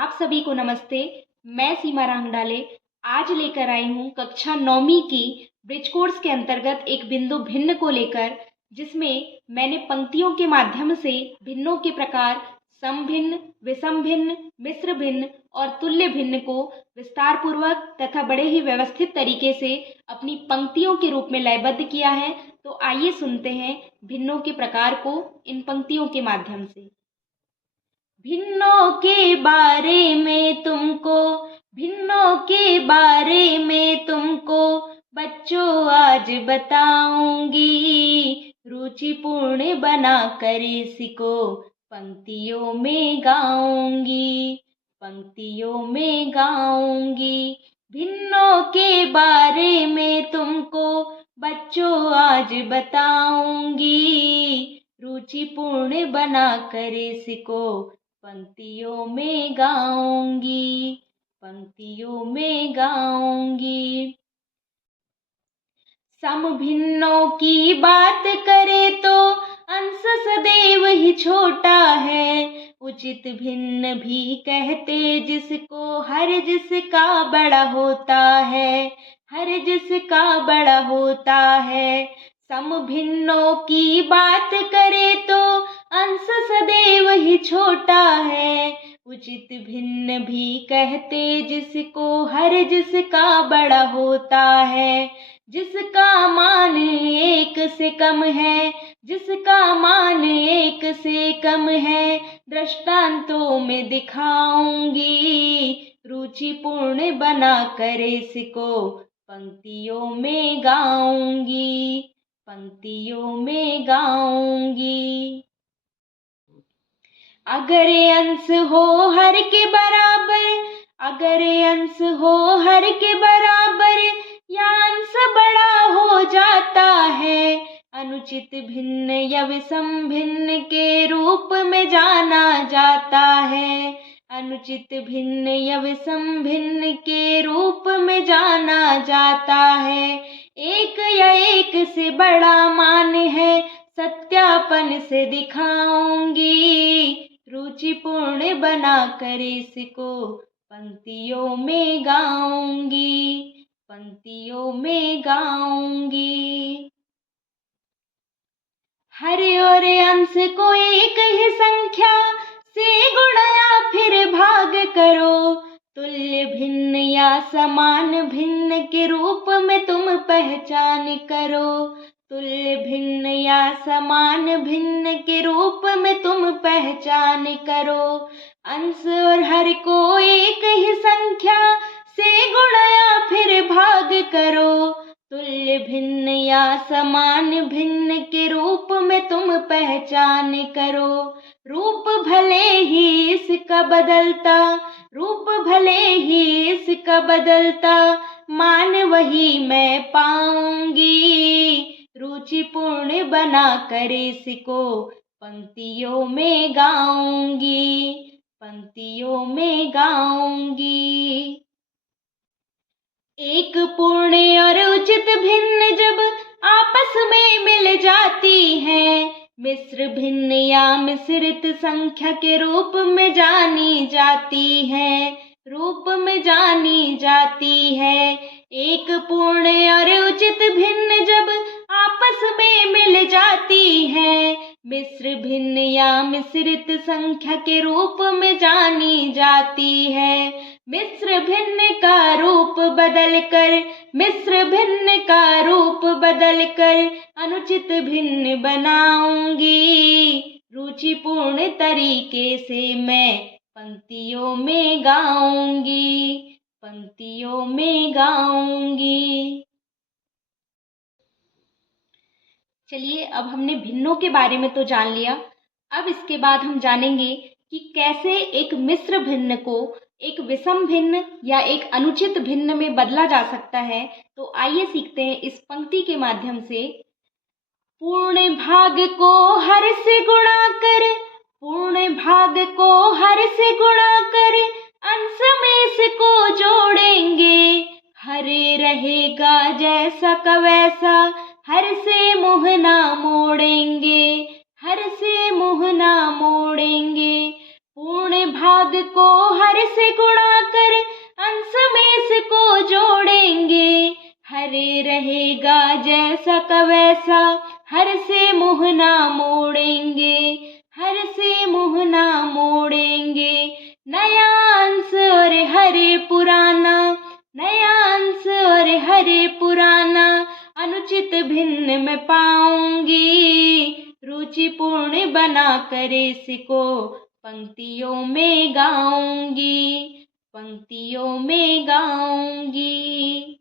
आप सभी को नमस्ते। मैं सीमा रांगडाले आज लेकर आई हूँ कक्षा 9वीं की ब्रिज कोर्स के अंतर्गत एक बिंदु भिन्न को लेकर, जिसमें मैंने पंक्तियों के माध्यम से भिन्नों के प्रकार समभिन्न, विषम भिन्न, मिश्र भिन्न और तुल्य भिन्न को विस्तार पूर्वक तथा बड़े ही व्यवस्थित तरीके से अपनी पंक्तियों के रूप में लयबद्ध किया है। तो आइए सुनते हैं भिन्नों के प्रकार को इन पंक्तियों के माध्यम से। भिन्नों के बारे में तुमको, भिन्नों के बारे में तुमको बच्चों आज बताऊंगी। रुचिपूर्ण बना कर इसको पंक्तियों में गाऊंगी, पंक्तियों में गाऊंगी। भिन्नों के बारे में तुमको बच्चों आज बताऊंगी। रुचिपूर्ण बना कर इसको पंक्तियों में गाऊंगी, पंक्तियों में गाऊंगी। सम भिन्नों की बात करे तो अंश सदैव ही छोटा है। उचित भिन्न भी कहते जिसको हर जिसका बड़ा होता है, हर जिसका बड़ा होता है। सम भिन्नों की बात करे तो अंश सदैव ही छोटा है। उचित भिन्न भी कहते जिसको हर जिसका बड़ा होता है। जिसका मान एक से कम है, जिसका मान एक से कम है, दृष्टांतों में दिखाऊंगी। रुचिपूर्ण बना कर इसको पंक्तियों में गाऊंगी, पंक्तियों में गाऊंगी। अगर अंश हो हर के बराबर, अगर अंश हो हर के बराबर, या अंश बड़ा हो जाता है। अनुचित भिन्न या विषम भिन्न के रूप में जाना जाता है। अनुचित भिन्न या विषम भिन्न के रूप में जाना जाता है। एक या एक से बड़ा मान है, सत्यापन से दिखाऊंगी। रुचिपूर्ण बना कर इसको पंक्तियों में गाऊंगी, पंक्तियों में गाऊंगी। हर और अंश को एक ही संख्या से गुणा या फिर भाग करो। तुल्य भिन्न या समान भिन्न के रूप में तुम पहचान करो। तुल्य भिन्न या समान भिन्न के रूप में तुम पहचान करो। अंश और हर को एक ही संख्या से गुणा या फिर भाग करो। तुल्य भिन्न या समान भिन्न के रूप में तुम पहचान करो। रूप भले ही इसका बदलता, रूप भले ही इसका बदलता, मान वही मैं पाऊंगी। रुचिपूर्ण बना कर इसको पंक्तियों में गाऊंगी, पंक्तियों में गाऊंगी। एक पूर्ण और उचित भिन्न जब आपस में मिल जाती है, मिश्र भिन्न या मिश्रित संख्या के रूप में जानी जाती है, रूप में जानी जाती है। एक पूर्ण और उचित भिन्न जब आपस में मिल जाती है, मिश्र भिन्न या मिश्रित संख्या के रूप में जानी जाती है। मिश्र भिन्न का रूप बदलकर, मिश्र भिन्न का रूप बदलकर अनुचित भिन्न बनाऊंगी। रुचिपूर्ण तरीके से मैं पंक्तियों में गाऊंगी, पंक्तियों में गाऊंगी। चलिए, अब हमने भिन्नों के बारे में तो जान लिया। अब इसके बाद हम जानेंगे कि कैसे एक मिश्र भिन्न को एक विषम भिन्न या एक अनुचित भिन्न में बदला जा सकता है। तो आइए सीखते हैं इस पंक्ति के माध्यम से। पूर्ण भाग को हर से गुणा कर, पूर्ण भाग को हर से गुणा कर, अंश में इसको जोड़ेंगे। हरे रहेगा जैसा का वैसा, हर से मुँह ना मोड़ेंगे, हर से मुँह ना मोड़ेंगे। पूर्ण भाग को हर से गुणा कर अंश में इसको जोड़ेंगे। हरे रहेगा जैसा का वैसा, हर से मुँह ना मोड़ेंगे, हर से मुँह ना मोड़ेंगे। नया अंश और हरे पुराना, नया अंश और हरे पुराना, अनुचित भिन्न मैं पाऊंगी। रुचिपूर्ण बना कर इसको पंक्तियों में गाऊंगी, पंक्तियों में गाऊंगी।